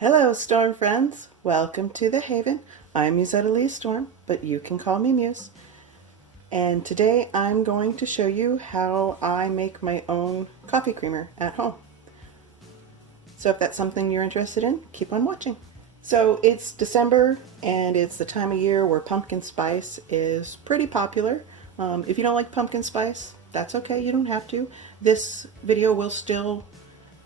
Hello, Storm friends. Welcome to the Haven. I'm Mussetta Lee Storm, but you can call me Muse. And today I'm going to show you how I make my own coffee creamer at home. So if that's something you're interested in, keep on watching. So it's December and it's the time of year where pumpkin spice is pretty popular. If you don't like pumpkin spice, that's okay, you don't have to. This video will still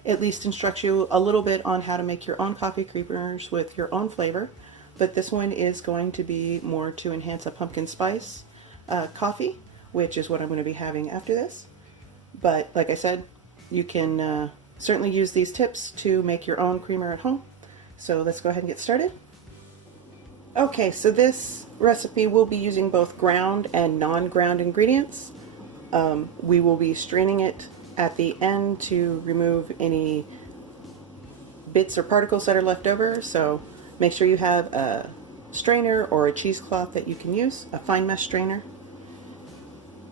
at least instruct you a little bit on how to make your own coffee creamers with your own flavor, but this one is going to be more to enhance a pumpkin spice coffee, which is what I'm going to be having after this. But like I said, you can certainly use these tips to make your own creamer at home. So let's go ahead and get started. Okay, so this recipe will be using both ground and non-ground ingredients. We will be straining it at the end to remove any bits or particles that are left over, so make sure you have a strainer or a cheesecloth that you can use, a fine mesh strainer.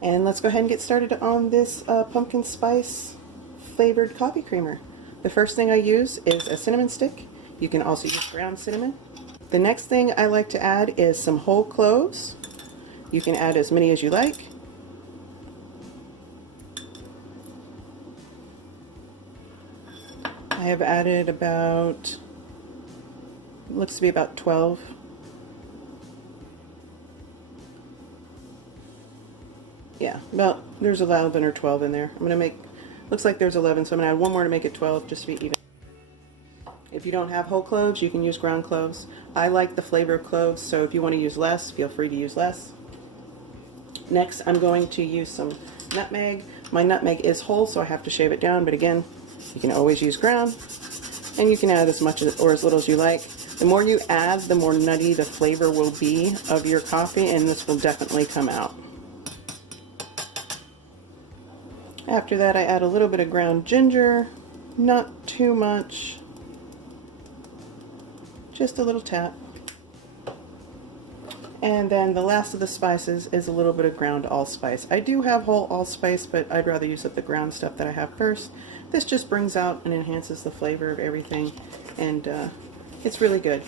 And let's go ahead and get started on this pumpkin spice flavored coffee creamer. The first thing I use is a cinnamon stick. You can also use ground cinnamon. The next thing I like to add is some whole cloves. You can add as many as you like. I have added about, looks to be about 12. Yeah, there's 11 or 12 in there. I'm going to make, looks like there's 11, so I'm going to add one more to make it 12 just to be even. If you don't have whole cloves, you can use ground cloves. I like the flavor of cloves, so if you want to use less, feel free to use less. Next, I'm going to use some nutmeg. My nutmeg is whole, so I have to shave it down, but again, you can always use ground, and you can add as much or as little as you like. The more you add, the more nutty the flavor will be of your coffee, and this will definitely come out. After that, I add a little bit of ground ginger, not too much, just a little tap. And then the last of the spices is a little bit of ground allspice. I do have whole allspice, but I'd rather use up the ground stuff that I have first. This just brings out and enhances the flavor of everything, and it's really good.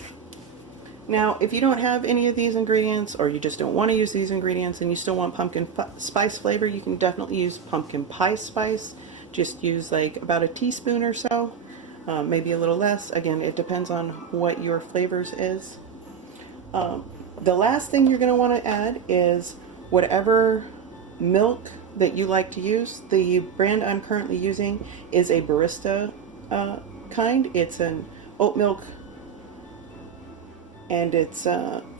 Now, if you don't have any of these ingredients, or you just don't want to use these ingredients and you still want pumpkin spice flavor, you can definitely use pumpkin pie spice. Just use like about a teaspoon or so, maybe a little less. Again, it depends on what your flavors is. The last thing you're going to want to add is whatever milk that you like to use. The brand I'm currently using is a barista kind. It's an oat milk, and it's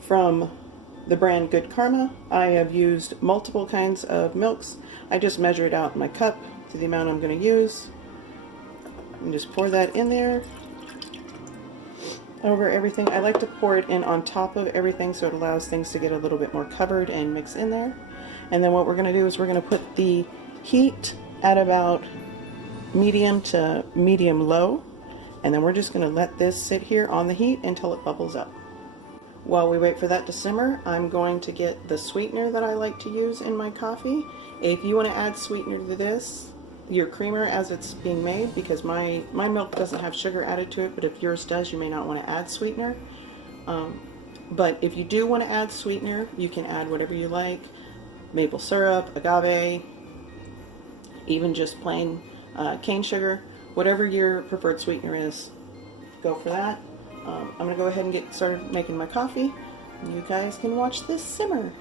from the brand Good Karma. I have used multiple kinds of milks. I just measure it out in my cup to the amount I'm going to use, and just pour that in there over everything. I like to pour it in on top of everything so it allows things to get a little bit more covered and mix in there. And then what we're going to do is we're going to put the heat at about medium to medium low, and then we're just going to let this sit here on the heat until it bubbles up. While we wait for that to simmer, I'm going to get the sweetener that I like to use in my coffee. If you want to add sweetener to this, your creamer as it's being made, because my milk doesn't have sugar added to it, but if yours does, you may not want to add sweetener. But if you do want to add sweetener, you can add whatever you like. Maple syrup, agave, even just plain cane sugar, whatever your preferred sweetener is, go for that. I'm going to go ahead and get started making my coffee. You guys can watch this simmer.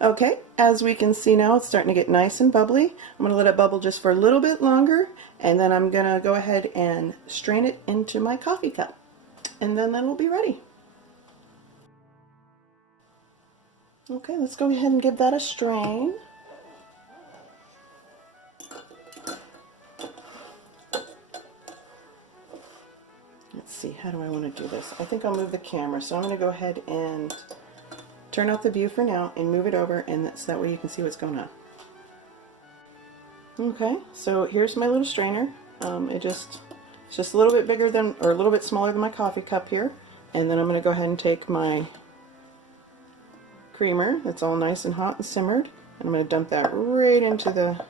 Okay, as we can see now, it's starting to get nice and bubbly. I'm going to let it bubble just for a little bit longer, and then I'm going to go ahead and strain it into my coffee cup, and then it'll be ready. Okay, let's go ahead and give that a strain. Let's see, how do I want to do this? I think I'll move the camera, so I'm going to go ahead and turn out the view for now and move it over, and so that way you can see what's going on. Okay, so here's my little strainer. It's just a little bit bigger than, or a little bit smaller than my coffee cup here. And then I'm going to go ahead and take my creamer that's all nice and hot and simmered, and I'm going to dump that right into the...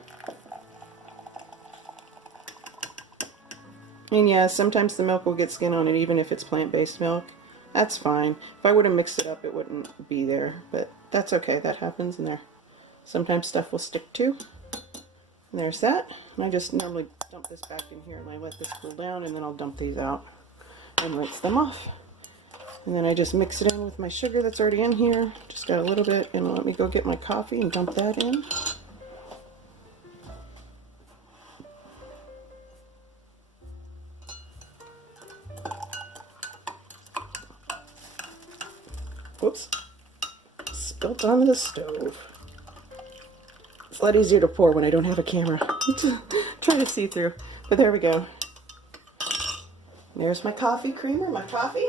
And yeah, sometimes the milk will get skin on it, even if it's plant-based milk. That's fine. If I would have mixed it up, it wouldn't be there, but that's okay. That happens in there. Sometimes stuff will stick too. And there's that. And I just normally dump this back in here and I let this cool down, and then I'll dump these out and rinse them off. And then I just mix it in with my sugar that's already in here. Just got a little bit, and let me go get my coffee and dump that in. Whoops. Spilt onto the stove. It's a lot easier to pour when I don't have a camera. Try to see through. But there we go. There's my coffee creamer, my coffee.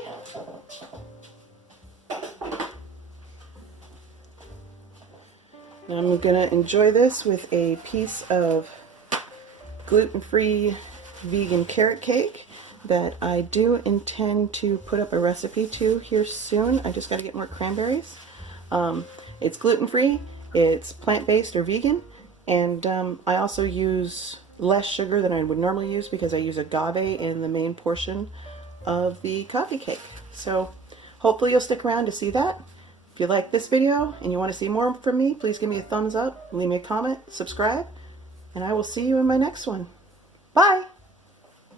Now I'm going to enjoy this with a piece of gluten-free vegan carrot cake that I do intend to put up a recipe to here soon. I just got to get more cranberries. It's gluten-free, it's plant-based or vegan, and I also use less sugar than I would normally use because I use agave in the main portion of the coffee cake. So hopefully you'll stick around to see that. If you like this video and you want to see more from me, please give me a thumbs up, leave me a comment, subscribe, and I will see you in my next one. Bye!